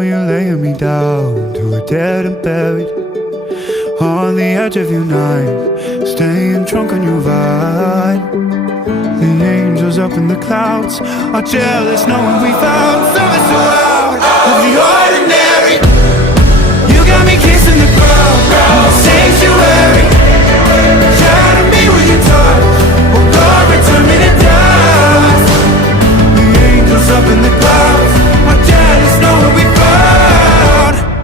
Oh, you're laying me down to a dead and buried on the edge of your night, staying drunk on your vine. The angels up in the clouds are jealous knowing we found service.